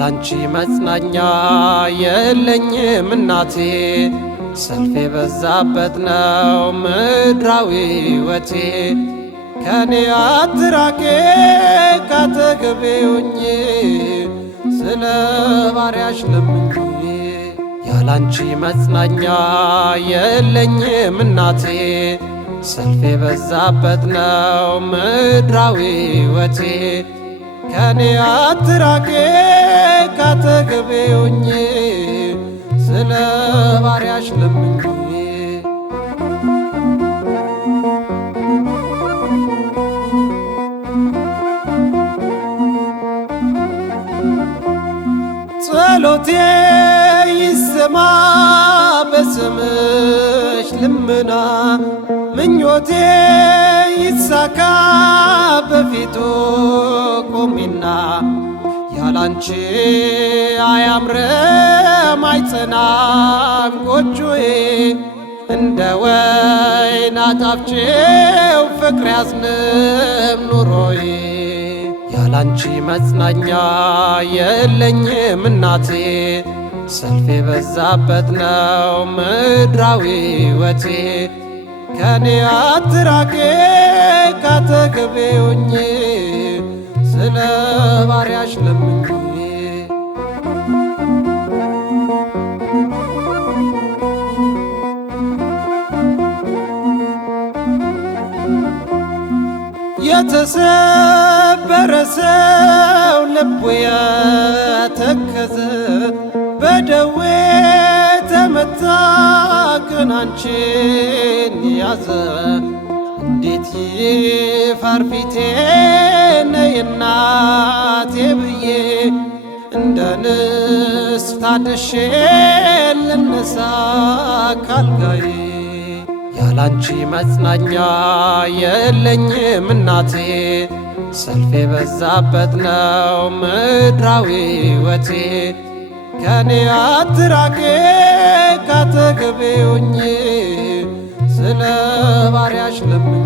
ያላንቺ መጽናኛ የለኝም እናቴ ሰልፍ የበዛበት ነው ምድራዊ ሕይወቴ ከኔ አትራቄ ካጠገቤ ሁኚ ስለ ባሪያሽ ለምኚ ያላንቺ መጽናኛ የለኝም እናቴ ሰልፍ የበዛበት ነው ምድራዊ ሕይወቴ ከኔ አትራቄ ካጠገቤ ሁኚ ስለ ባሪያሽ ለምኚ ጸሎቴ ይሰማ በስምሽ ልመና ምኞቴ ይሳካ በፊቱ ቆሜና ያላንቺ አያምርም አይጸናም ጎጆዬ እንደ ወይን አጣፍጬው ፍቅር ያዝንም ኑሮዬ ያላንቺ መጽናኛ የለኝም እናቴ ሰልፍ የበዛበት ነው ምድራዊ ሕይወቴ ከኔ አትራቄ ካጠገቤ ሁኚ ስለ ባሪያሽ ለምኚ የተሰበረ ሰው ልቡ የተከዘ በደዌ ተመታ ግን አንቺን ያዘ እንዴት ይፈር ፊቴ ነይ እናቴ ብዬ እንደ ንስር ታድሼ ልነሳ ካልጋዬ ያላንቺ መጽናኛ የለኝም እናቴ ሰልፍ የበዛበት ነው ምድራዊ ሕይወቴ ከኔ አትራቄ ካጠገቤ ሁኚ ስለ ባሪያሽ ለምኚ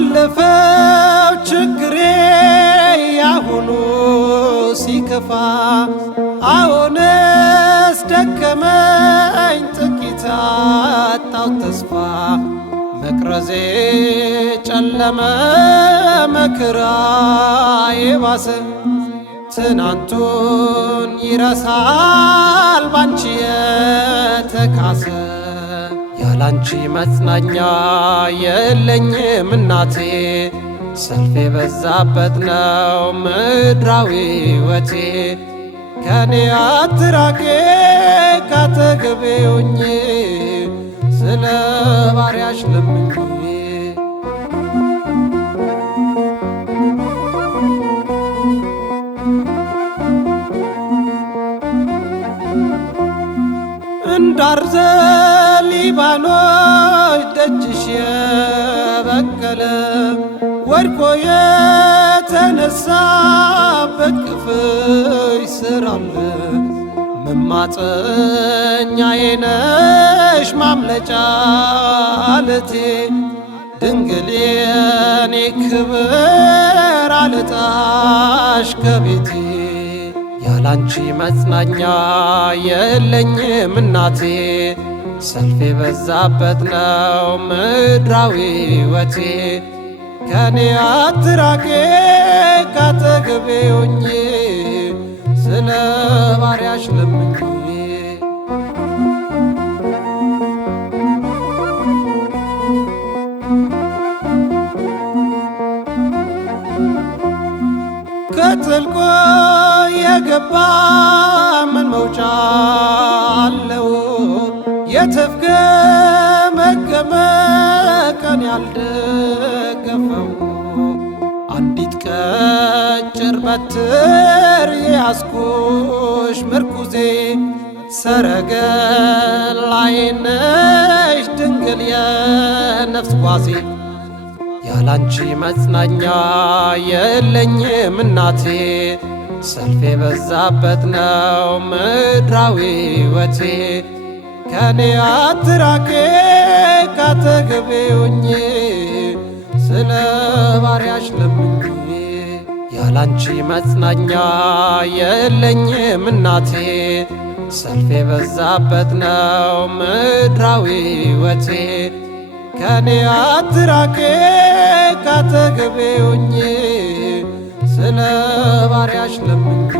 ካለፈው ችግሬ ያሁኑ ሲከፋ አሁንስ ደከመኝ ጥቂት አጣው ተስፋ መቅረዜ ጨለመ መከራዬ ባሰ ትናንቱን ይረሳል ባንቺ የተካሰ ያላንቺ መጽናኛ የለኝም እናቴ ሰልፍ የበዛበት ነው ምድራዊ ሕይወቴ ከኔ አትራቄ ካጠገቤ ሁኚ ስለ ባሪያሽ ለምኚ እንዳርዘ ሊባኖስ ደጅሽ የበቀለ ወድቆ የተነሳ በቅፍሽ ስር አለ መማፀኛዬ ነሽ ማምለጫ አለቴ ድንግል የኔ ክብር አልጣሽ ከቤቴ ያላንቺ መጽናኛ የለኝም እናቴ ሰልፍ የበዛበት ነው ምድራዊ ሕይወቴ ከኔ አትራቄ ካጠገቤ ሁኚ ስለ ባሪያሽ ለምኚ ከጥልቁ የገባ ምን መውጫ አለው የተፍገመገመ ቀን ያልደገፈው አንዲት ቀጭር በትር የያዝኩሽ ምርኩዜ ሰረገላዬ ነሽ ድንግል የነፍስ ጓዜ ያላንቺ መጽናኛ የለኝም እናቴ ሰልፍ የበዛበት ነው ምድራዊ ሕይወቴ ከኔ አትራቄ ካጠገቤ ሆኜ ስለ ባሪያሽ ለምኜ ያላንቺ መጽናኛ የለኝም እናቴ ሰልፍ የበዛበት ነው ምድራዊ ሕይወቴ ከኔ አትራቄ ካጠገቤ ሆኜ ስለ ባሪያሽ ለምኜ